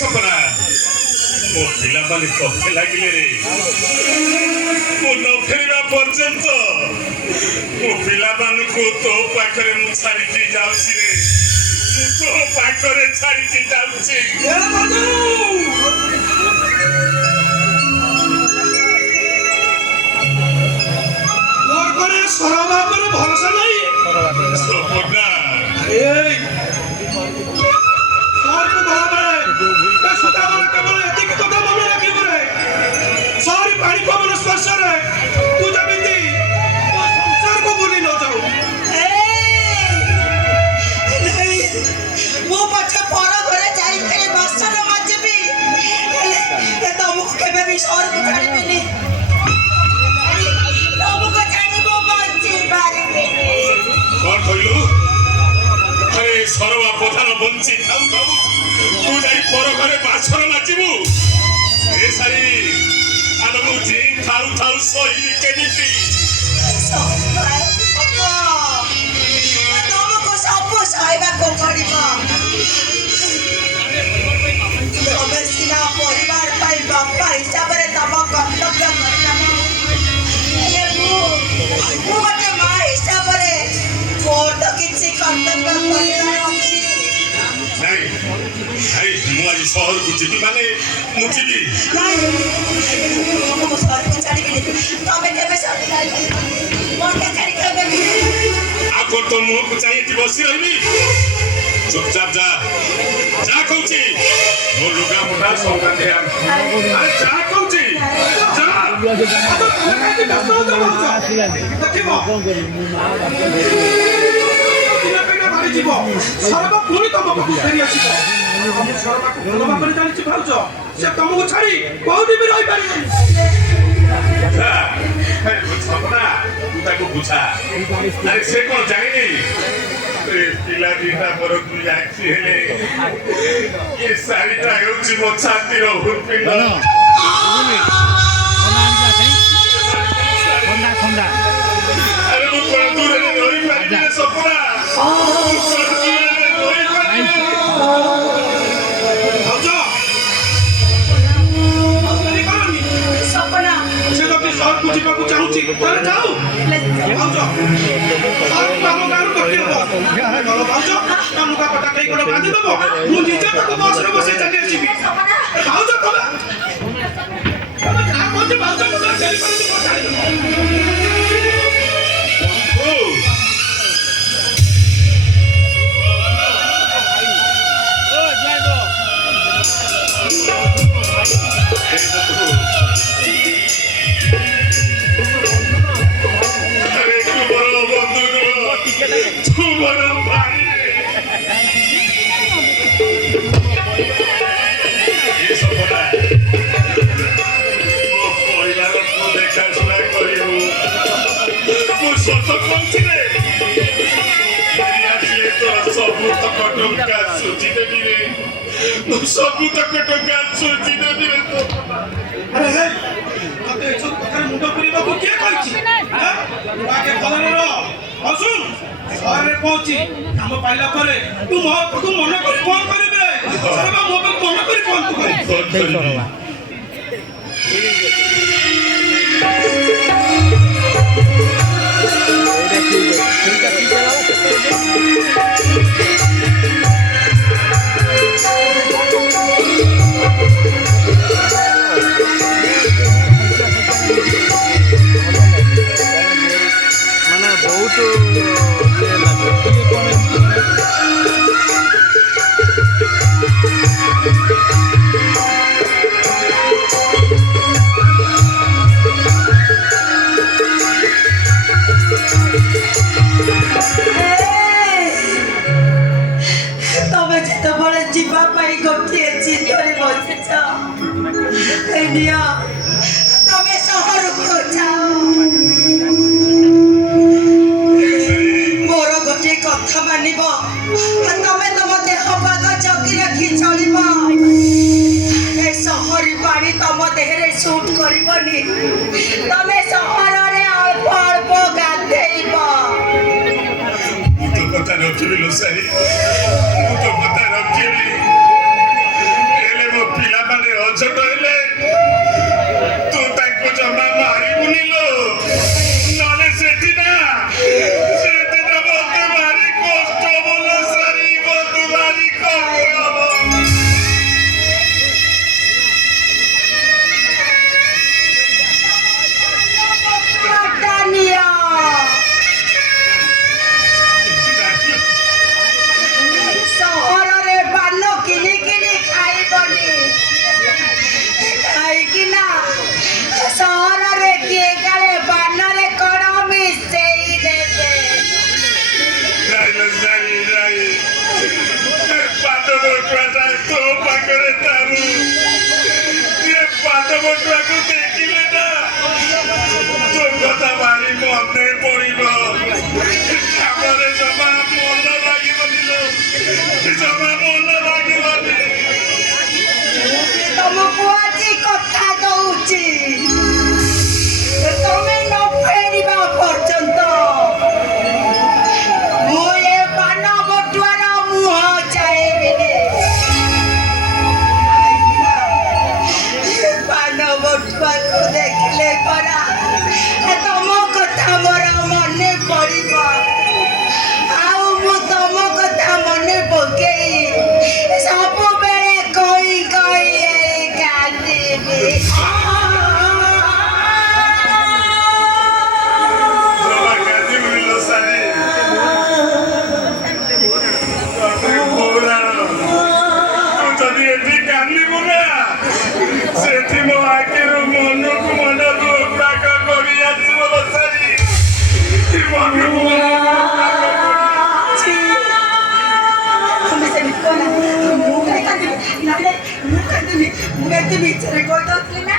सपना मो पिला माने कथे लागिले रे मो न फेरिबा पर्यंत मो पिला मान को तो पाखरे मु छाड़ी के जाउछि रे मु तो पाखरे छाड़ी के जाउछि ए बाबू मोर करे सरवा पर भरोसा नहीं सपना ए सर को बराबर का सुता वाला केवल एतिक कथा मने रखी करे सारी पानी पवन स्पर्श रे तू जबिती तो संसार को भूली न जाओ नहीं वो पछे पर घरे जाई फेरे बर्षा न मजबी ए तुमको केबे भी सर को छाड़ीबेनी तुमको छाड़ीबो बंची पारिबे कौन कहिलु अरे सरवा पथान बंची थाउ थाउ तू जाई पर घरे बाछर नाचिबू ए सारी आलमु जी थाउ थाउ सही केनिति तुमको सब सहायता को पड़िबो तबे सिना परिवार पाई बापा हिसाब रे तब कर्तव्य करना ये मु मते मां हिसाब रे मोर तो किछि कर्तव्य करना अछि नहीं अरे मु आज शहर को जीवी माने मु जीवी नहीं मु शहर को छाड़ी के तबे केबे छाड़ी मोर के छाड़ी केबे आको तो मु को चाहिए कि बसी रहबी चुपचाप जा जा कहूची मो लुगा मुठा सोगा दे अरे जा कहूची जा देखिबो जीव सरबा पुणी तुम फेरी आसीब सरबा को भलवा कर जानि भाउज से तुमको छाड़ी कोउडी भी रही पारि अरे सपना तू ताको बुझा अरे से कोन जानि ए पिला दिना पर तू जाछि हेले ये सारीटा हेउछि मो छाती रो हुरपिंड अरे मो कोन दूर रे रही पारि सपना सपना से तो के शहर को जीवा चाहूची तारे जाओ भाउजो शहर काम गारू करके हो चलो भाउजो काम का पटा कई कोन बांधी दबो मु निजे तो बस रे बसे चले जीवी भाउजो तबे तबे का कोन भाउजो को चली पर दे पटाई दबो ओ सबू तक टंका सोची देबी रे तो अरे हे तते इज्जत पकड़ मुंड करिबा को के कहछि बाके भलन रो हसुन सारे पहुंची काम पाइला परे तू मो को मन करी फोन करिबे रे सरबा मो पे मन करी फोन तू करी तमे शहर को जाओ मोर गोटे कथा मानिब तमे तम देह पाग जगी रखी चलिब ए शहरी पानी तम देहरे सूट करबनी तमे शहर रे अल्प अल्प गाधेइब तो कथा ରଖିବି ଲୋ ସାଇ ମୁଁ ତୋ କଥା ରଖିବି ହେଲେ ମୋ ପିଲାମାନେ ଅଝଟ ହେଲେ ତୁ ତାଙ୍କୁ ଜମା ମାରିବୁନି ଲୋ ନହେଲେ ସେଠି ନା ମତେ ଭାରି କଷ୍ଟ ହବ ଲୋ ସାଇ ମତେ ଭାରି କଷ୍ଟ ହବ ସହରରେ ପାନ କିଣି କିଣି ଖାଇବନି କାହିଁକି ନା ସହରରେ କିଏ କାଳେ ପାନରେ କଣ ମିଶେଇ ଦେବେ ପାଦ ବଟୁଆଟା ତୋ ପାଖରେ ତାରୁ ପାଦ ବଟୁଆକୁ ଦେଖିଲେ ନା ତୋ କଥା ଭାରି ମନେ ପଡିବ ଆମର ଜମା ମନ ଲାଗିବନି ଲୋ ଜମା ମନ ଲାଗିବନି ତମକୁ ଆଜି କଥା ଦଉଛି ତମେ ନ ଫେରିବା ପର୍ଯ୍ୟନ୍ତ ମୁଁ ଏ ପାନ ବଟୁଆର ମୁହଁ ଚାହିଁବିନି ପାନ ବଟୁଆକୁ ଦେଖିଲେ ପରା ତମ କଥା ମୋର ମନେ ପଡିବ ଆଉ ମୁଁ ତମ କଥା ମନେ ପକେଇ ସବୁବେଳେ କହି କହି କାନ୍ଦିବି ଜମା କାନ୍ଦିବୁନି ଲୋ ସାଇ ତମେ ପୌରାଣ ତୁ ଯଦି ଏଠି କାନ୍ଦିବୁ ନା ସେଠି ମୋ ଆଖିରୁ ମନକୁ ମନ ଗୁଡାକ ଗଡି ଆସିବ ଲୋ ସାଇ ମନକୁ ମନ তুমি ସେମିତି କହନା ମୁଁ କାହିଁ କାନ୍ଦିବି ନହେଲେ ମୁଁ କାନ୍ଦିବି ମୁଁ ଏତେ ମିଛରେ କହିଦଉଥିଲି ନା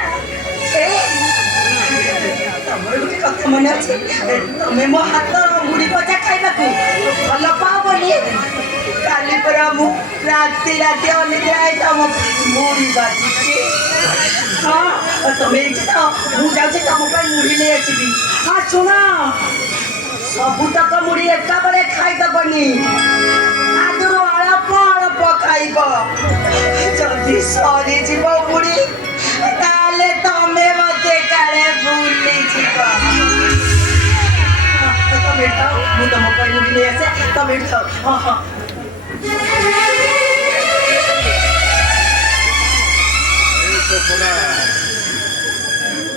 ତମର ଗୋଟେ କଥା ମନେ ଅଛି ତମେ ମୋ ହାତ ମୁଢି ଭଜା ଖାଇବାକୁ ଭଲ ପାଅ ବୋଲି କାଲି ପରା ମୁଁ ରାତି ରାତି ଅନିଦ୍ରା ହେଇ ତମ ମୁଢି ବାଜିଛି ହଁ ତମେ ଏଇଠି ତ ମୁଁ ଯାଉଛି ତମ ପାଇଁ ମୁଢି ନେଇ ଆସିବି ହଁ ଶୁଣ ସବୁତକ ମୁଢି ଏକାବେଳେ ଖାଇଦବନି ଆଗରୁ ଅଳ୍ପ ଅଳ୍ପ ଖାଇବ ଯଦି ସରିଯିବ ମୁଢି ତାହେଲେ ତମେ ମତେ କାଳେ ଭୁଲିଯିବ ତମେ ଖାଅ ମୁଁ ତମ ପାଇଁ ମୁଢି ନେଇ ଆସେ ତମେ ଖାଅ ହଁ ହଁ କଣ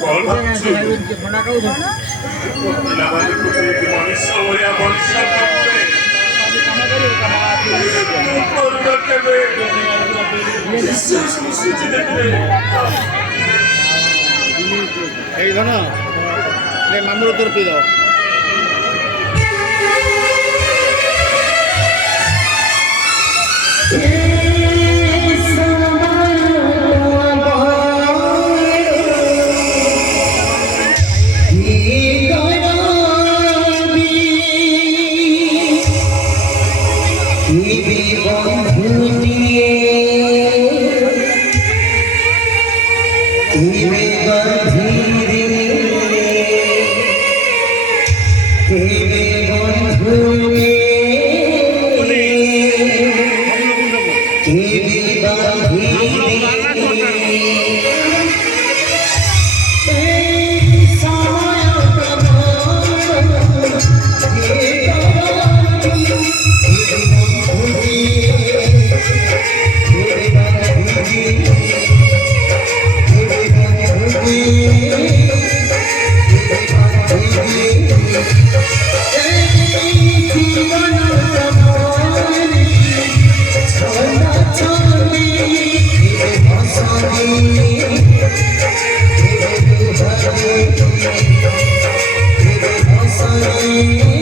ଭାବୁଛୁ ପିଲାମାନଙ୍କୁ ଯେମିତି ମଣିଷ ଭଳିଆ ମଣିଷ ଭାବେ କରୁଣ କେବେ ସୁଜି ଦେବେ এই ধন মামুর তোর পিদ Sorry.